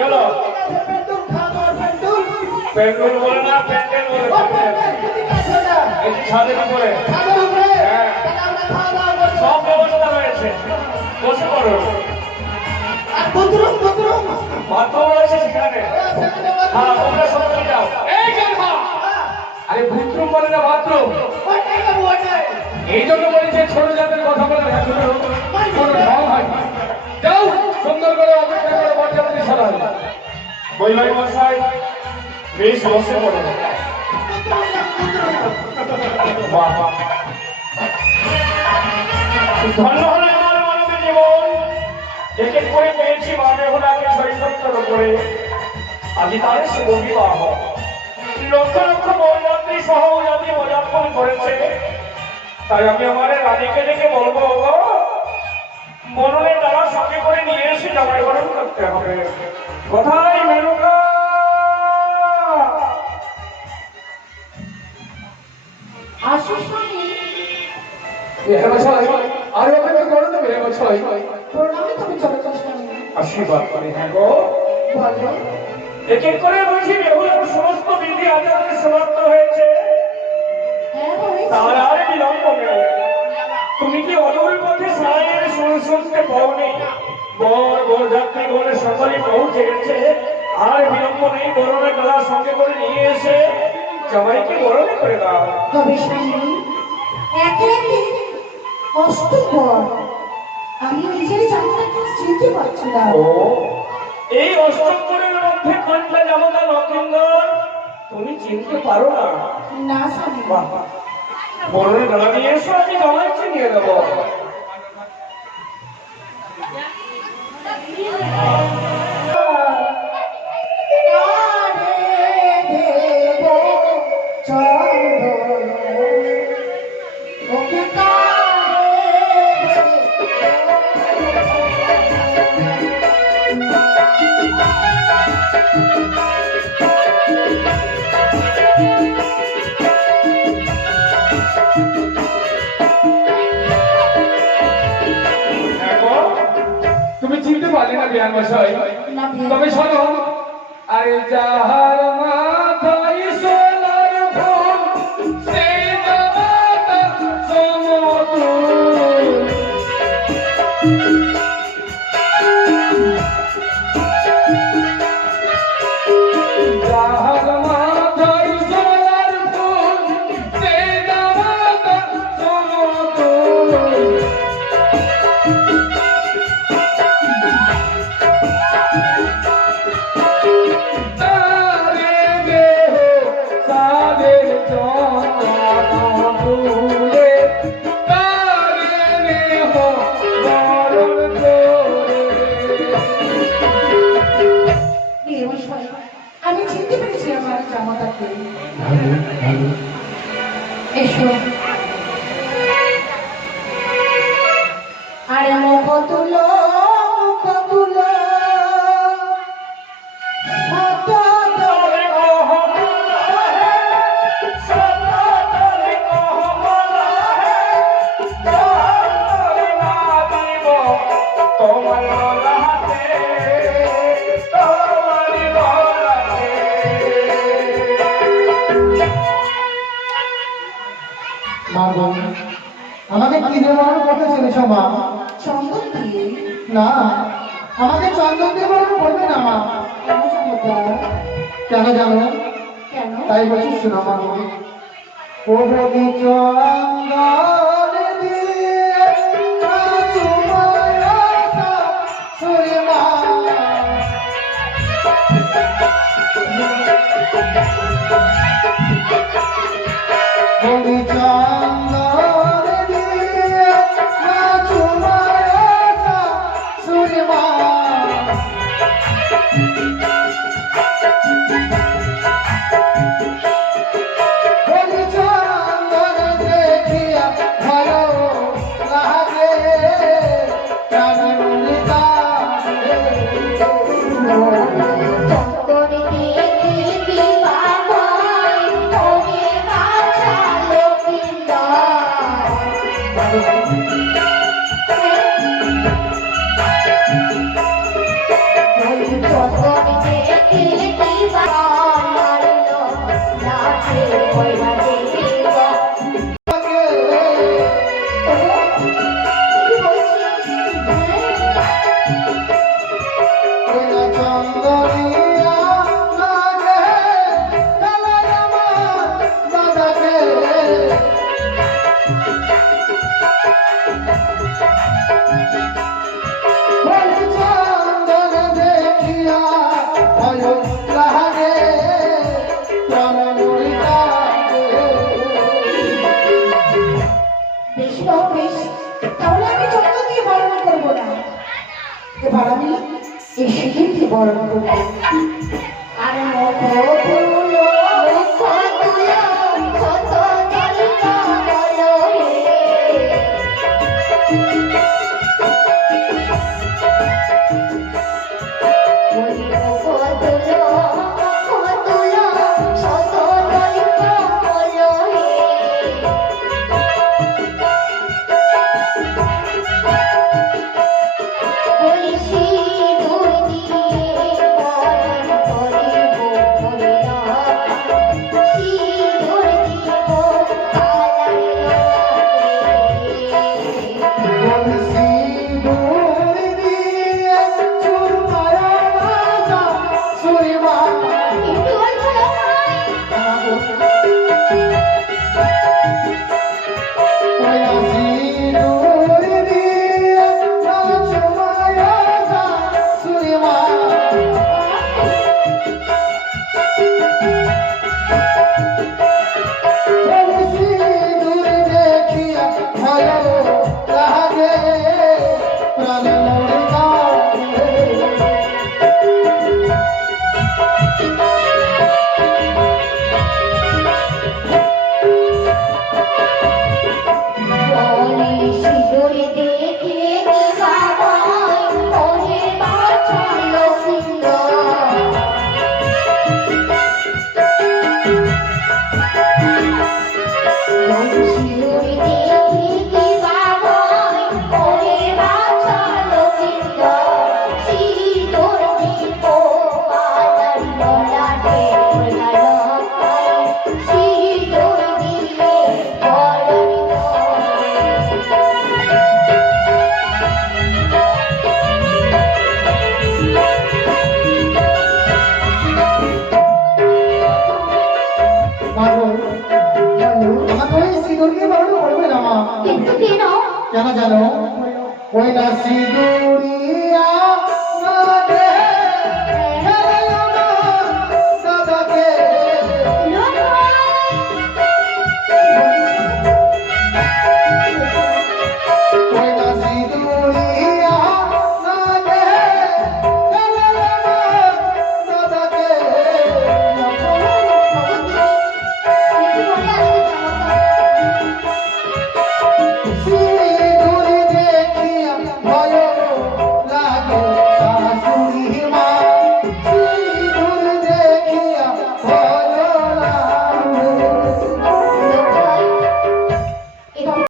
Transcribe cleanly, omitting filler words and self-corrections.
হলো petrol petrol বলে না পেট্রোল বলে এই যে ছাদের উপরে হ্যাঁ সব ব্যবস্থা রয়েছে বসে পড়ো বাথরুম রয়েছে সেখানে হ্যাঁ তোমরা সবাই যাও এই গাধা আরে বাথরুম বলে না বাথরুম এই জন্য বলেছে ছোট জাতের কথা বলে কোনো ঢং হয় যাও সুন্দর করে অপেক্ষা করে বরযাত্রী সরাই বই ভাই মশাই বেশ বসে পড়ো ধন্য হলো আমার মানব জীবন একে করে পেয়েছি মানে ওনাকে শরীরত্তর করে আজ তার শুভ বিবাহ লক্ষ লক্ষ বরযাত্রী সহ জাতি পদার্পণ করেছে তাই আমি আমার রানীকে ডেকে বলবো মননের দ্বারা সঙ্গে করে নিয়ে এসে জামাই বরণ করতে হবে কোথায় মেনকা আশীর্বাদ করি হ্যাঁ গো এক এক করে বলছি বেহুলার সমস্ত বিধি আচারের সমাপ্ত হয়েছে তার আর বিলম্ব নেই তুমি কি অদূর পথে সারাইয়ের শুনতে পাওনি বর বরযাত্রী বলে সকলেই পৌঁছে গেছে আর বিলম্ব নেই বরণের ডালা সঙ্গে করে নিয়ে এসে জামাইকে বরণ করে দাও তবে স্বামী একে অষ্টপর আমি নিজের জামাটাকে চিনতে পারছি না ও এই অষ্টপরের মধ্যে কোনটা জামাটা লক্ষিন্দর তুমি চিনতে পারো না না স্বামী বরণের ডালা নিয়ে এসো আমি জামাইকে নিয়ে দেবো তুমি চিনতে পারলে না বিয়ান মশাই তবে শোনো আরে যাহার মাথায় সোনার ফুল সেই জামাতা সমতুল যাহার মাথায় সোনার ফুল সেই জামাতা সমতুল আমি চিনতে পেরেছি আমার জামাটাকে এসো আরে মুখ তুলো আমাকে কি দেওয়ার কথা শুনেছ মা চন্দন দিয়ে না আমাকে চন্দন দিয়ে বলবো বলবে না মা কেন জানো কেন তাই বলছি শোনো মা ও বলি চন্দন দিয়ে চন্দন भयो লাগে প্রাণ মরি কাঁদে। বেশ বাবু বেশ, তাহলে আমি চন্দন দিয়ে বরণ করবো না, এবার আমি এই সিঁদুর দিয়ে বরণ করবো। আর মুখ তুলো, মুখ তুলো, শত বালিকা বলো হে। ওই মুখ তুলো, মুখ তুলো, শত বালিকা বলো হে। ওই সিঁদুর দিয়ে বরণ করিব বলিয়া, সিঁদুর দিব আলায় বলছি দূর দিয়ে চুরমায়া রাজা সুরিমা। একটু বলছো বলছি দূর দিয়ে চুরমায়া রাজা সুরিমা। বলছি দূর দেখিয়া ভালো লাগে প্রাণ মরি কাঁদে। বলে সিঁদুর দেখে বাবাই ওহে বাঁচালো সুন্দর। সিঁদুর দেখে বাবাই ওহে বাঁচালো সুন্দর। সিঁদুর দিব বালার ললাটে ললাটায়, সিঁদুর দিয়ে বরণ আমাকে সিঁদুর দিয়ে বরণ করবে না মা। কিন্তু কেন? কেন জানো? ওই না সিঁদুর